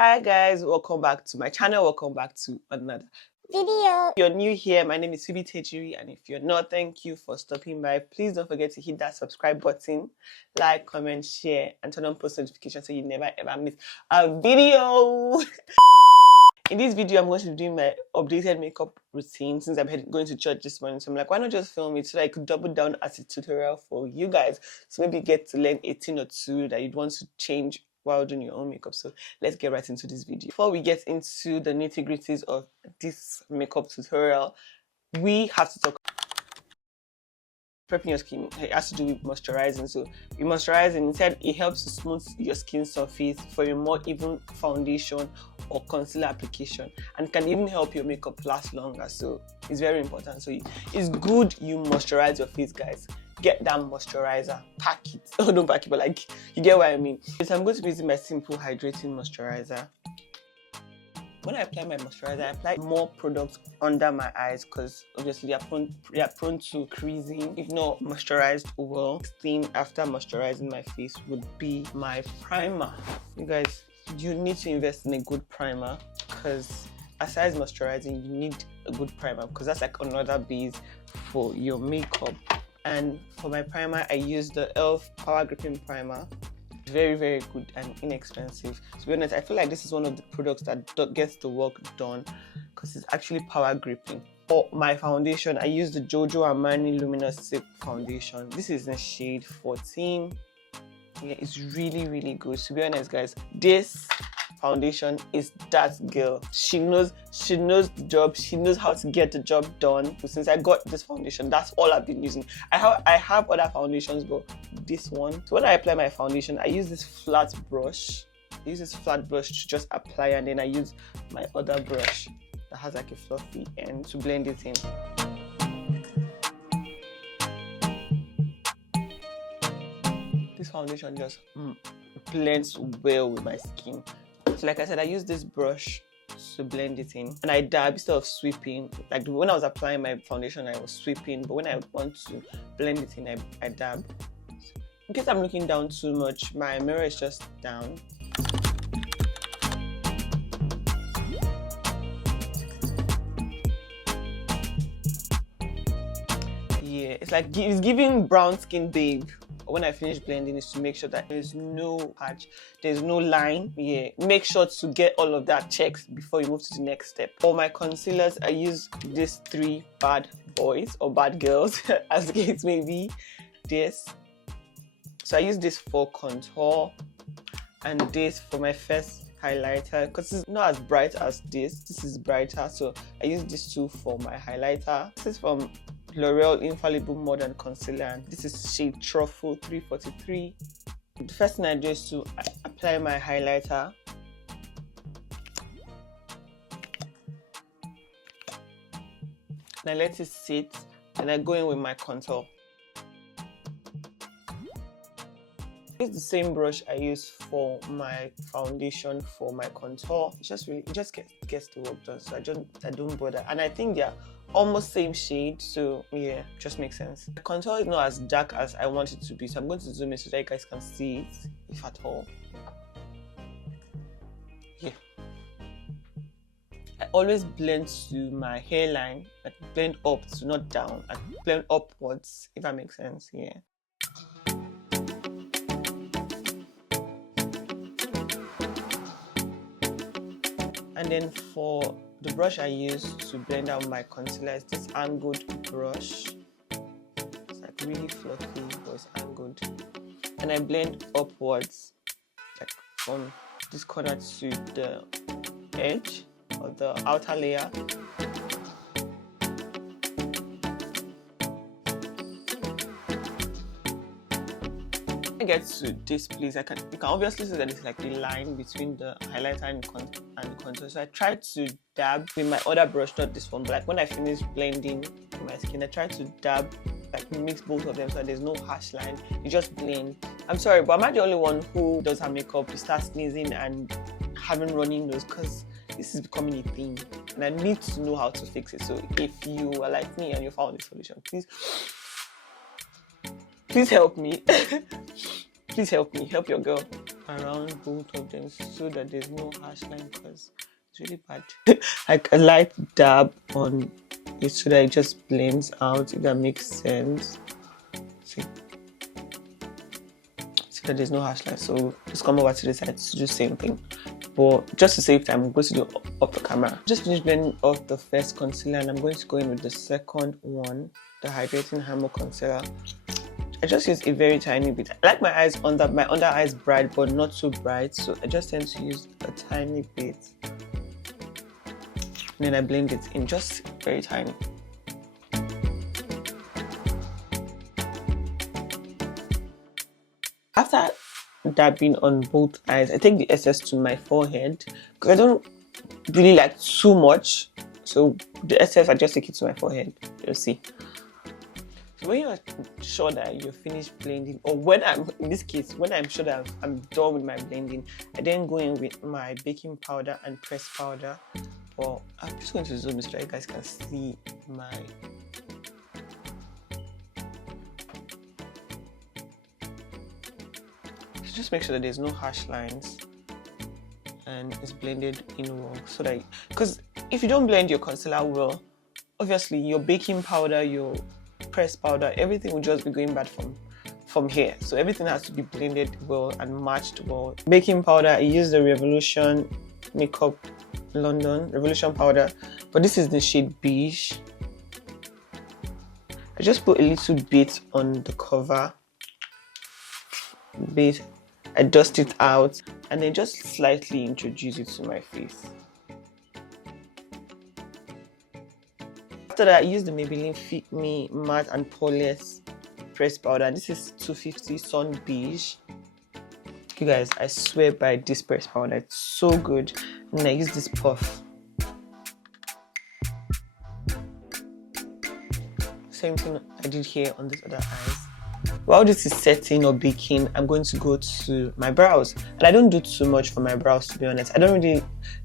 Hi guys, welcome back to my channel. Welcome back to another video. If you're new here, my name is girlyyy, and if you're not, thank you for stopping by. Please don't forget to hit that subscribe button, like, comment, share, and turn on post notifications so you never ever miss a video. In this video, I'm going to be doing my updated makeup routine since I'm going to church this morning. So I'm like, why not just film it so that I could double down as a tutorial for you guys. So maybe get to learn a thing or two that you'd want to change while doing your own makeup. So let's get right into this video. Before we get into the nitty-gritties of this makeup tutorial, we have to talk prepping your skin. It has to do with moisturizing. So with moisturizing, instead it helps to smooth your skin surface for a more even foundation or concealer application, and can even help your makeup last longer. So it's very important. So it's good you moisturize your face, guys. Get that moisturizer, pack it. Oh, don't pack it, but like, you get what I mean. So I'm going to be using my simple hydrating moisturizer. When I apply my moisturizer, I apply more products under my eyes because obviously they are prone to creasing if not moisturized well. Next thing after moisturizing my face would be my primer. You guys, you need to invest in a good primer because aside moisturizing, you need a good primer because that's like another base for your makeup. And for my primer, I use the e.l.f. Power Gripping Primer. Very, very good and inexpensive. To be honest, I feel like this is one of the products that gets the work done because it's actually power gripping. For my foundation, I use the Giorgio Armani Luminous Silk Foundation. This is in shade 14. Yeah, it's really, really good. To be honest, guys, this foundation is that girl. She knows the job. She knows how to get the job done. Since I got this foundation, that's all I've been using. I have other foundations, but this one. So when I apply my foundation, I use this flat brush. I use this flat brush to just apply, and then I use my other brush that has like a fluffy end to blend it in. This foundation just blends well with my skin. So like I said, I use this brush to blend it in, and I dab instead of sweeping. Like when I was applying my foundation, I was sweeping, but when I want to blend it in, I dab. In case I'm looking down too much, my mirror is just down. Yeah, it's like it's giving brown skin babe. When I finish blending is to make sure that there's no patch, there's no line. Yeah, make sure to get all of that checked before you move to the next step. For my concealers, I use these 3 bad boys or bad girls as the case may be. This. So I use this for contour and this for my first highlighter because it's not as bright as this. This is brighter, so I use this too for my highlighter. This is from L'Oreal Infallible Modern Concealer, and this is shade Truffle 343. The first thing I do is to apply my highlighter. And I let it sit, and I go in with my contour. It's the same brush I use for my foundation for my contour. It just gets the work done, so I don't bother. And I think they're almost same shade, so yeah, just makes sense. The contour is not as dark as I want it to be, so I'm going to zoom in so that you guys can see it, if at all. Yeah. I always blend to my hairline, like blend up, so not down, and blend upwards, if that makes sense. Yeah. And then for the brush I use to blend out my concealer is this angled brush. It's like really fluffy, but it's angled. And I blend upwards, like from this corner to the edge of the outer layer. I get to this place, you can obviously see that it's like a line between the highlighter and the contour. So I try to dab with my other brush, not this one, but like when I finish blending my skin, I try to dab, like mix both of them so there's no harsh line. You just blend. I'm sorry, but am I the only one who does her makeup, you start sneezing and having running nose? Because this is becoming a thing, and I need to know how to fix it. So if you are like me and you found this solution, please help me. Please help me, help your girl. around both of them so that there's no harsh line, because it's really bad. Like a light dab on it so that it just blends out, if that makes sense. See, so that there's no harsh line. So just come over to the side to do the same thing. But just to save time, I'm going to do off the camera. Just finished blending off the first concealer, and I'm going to go in with the second one, the Hydrating Hammer Concealer. I just use a very tiny bit. I like my under eyes bright, but not too bright, so I just tend to use a tiny bit. And then I blend it in, just very tiny. After dabbing on both eyes, I take the excess to my forehead because I don't really like too much. So the excess, I just take it to my forehead. You'll see. So when you're sure that you're finished blending, or when in this case, when I'm sure that I'm done with my blending, I then go in with my baking powder and pressed powder. Or I'm just going to zoom this so you guys can see my. So just make sure that there's no harsh lines and it's blended in well, so that, because if you don't blend your concealer well, obviously your baking powder, your pressed powder, everything will just be going bad from here. So everything has to be blended well and matched well. Baking powder, I use the Revolution Makeup London Revolution powder, but this is the shade beige. I just put a little bit on the cover bit, I dust it out, and then just slightly introduce it to my face. After that, I use the Maybelline Fit Me Matte and Poreless pressed powder. This is 250 Sun Beige. You guys, I swear by this pressed powder, it's so good. And I use this puff. Same thing I did here on this other eyes. While this is setting or baking, I'm going to go to my brows. And I don't do too much for my brows, to be honest. I don't really...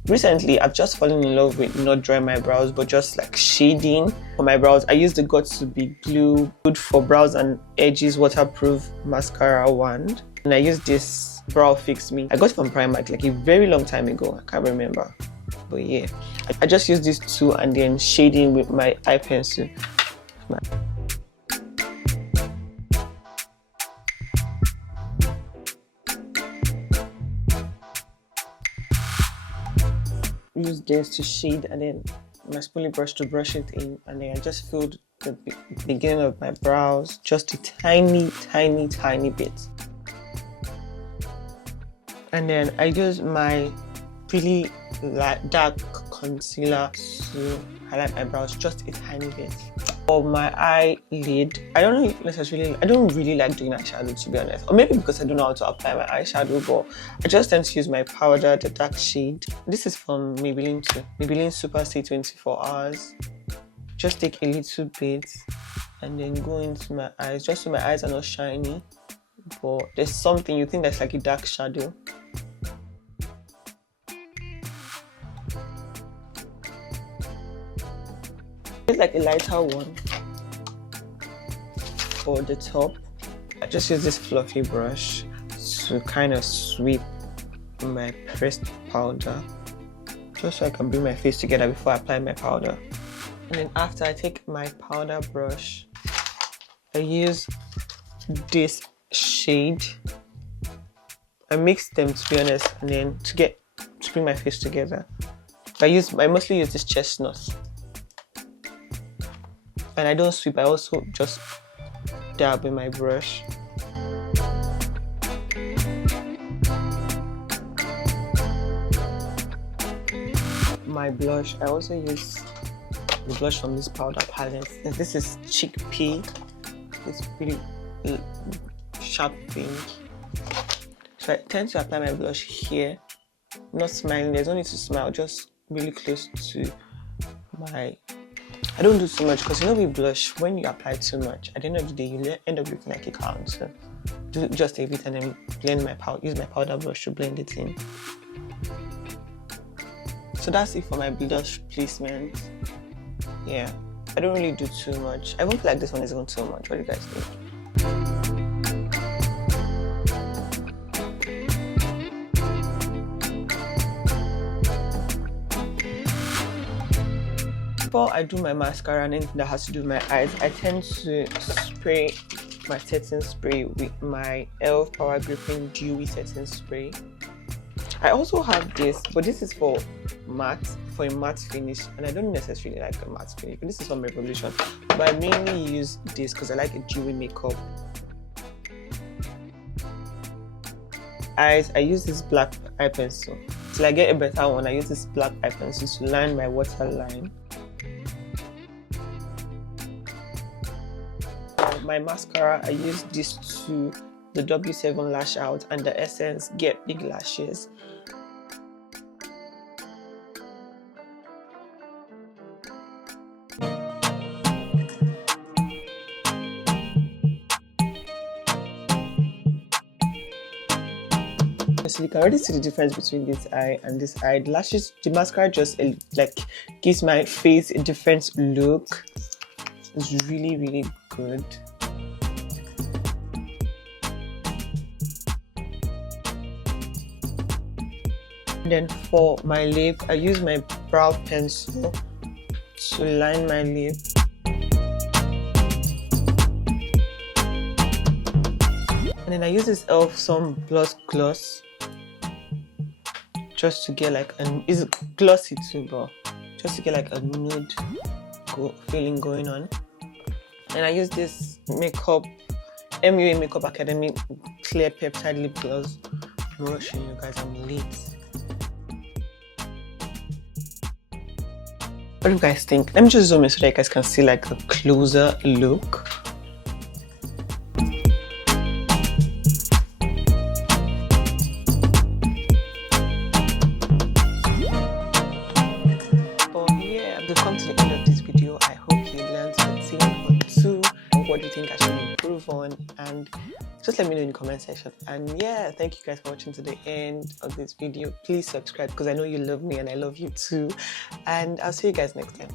Recently, I've just fallen in love with not drawing my brows, but just like shading for my brows. I use the Got2b Glue Good for Brows and Edges Waterproof Mascara wand. And I use this Brow Fix Me. I got it from Primark like a very long time ago. I can't remember. But yeah, I just use these two and then shading with my eye pencil. Use this to shade, and then my spoolie brush to brush it in, and then I just filled the beginning of my brows just a tiny bit. And then I use my really dark concealer to highlight my brows just a tiny bit. For my eyelid, I don't really like doing eyeshadow, to be honest, or maybe because I don't know how to apply my eyeshadow, but I just tend to use my powder, the dark shade. This is from Maybelline too, Maybelline Super Stay 24 Hours. Just take a little bit and then go into my eyes, just so my eyes are not shiny, but there's something you think that's like a dark shadow. It's like a lighter one for the top. I just use this fluffy brush to kind of sweep my pressed powder, just so I can bring my face together before I apply my powder. And then after, I take my powder brush, I use this shade. I mix them, to be honest, and then to bring my face together. I mostly use this chestnut. And I don't sweep, I also just dab with my brush. My blush, I also use the blush from this powder palette. This is Chickpea. It's pretty sharp pink. So I tend to apply my blush here. Not smiling, there's no need to smile, just really close to my... I don't do too much because you know with blush, when you apply too much, at the end of the day, you end up looking like a clown. So do just a bit and then use my powder brush to blend it in. So that's it for my blush placement. Yeah, I don't really do too much. I won't feel like this one is going too much. What do you guys think? before I do my mascara and anything that has to do with my eyes, I tend to spray my setting spray with my e.l.f. Power Gripping Dewy Setting Spray. I also have this, but this is for matte, for a matte finish, and I don't necessarily like a matte finish, but this is from Revolution. But I mainly use this because I like a dewy makeup. Eyes, I use this black eye pencil. Till I get a better one, I use this black eye pencil to line my waterline. For my mascara, I use these two, the W7 Lash Out and the Essence Get Big Lashes. So you can already see the difference between this eye and this eye. The lashes, the mascara just like gives my face a different look. It's really, really good. And then for my lip, I use my brow pencil to line my lip. And then I use this e.l.f. Sun Blush Gloss just to get like it's glossy too, but just to get like a nude feeling going on. And I use this makeup MUA Makeup Academy Clear Peptide Lip Gloss. I'm rushing you guys, I'm late. What do you guys think? Let me just zoom in so that you guys can see like a closer look. We've come to the end of this video. I hope you learned a thing or two. What do you think I should improve on? And just let me know in the comment section. And yeah, thank you guys for watching to the end of this video. Please subscribe because I know you love me and I love you too. And I'll see you guys next time.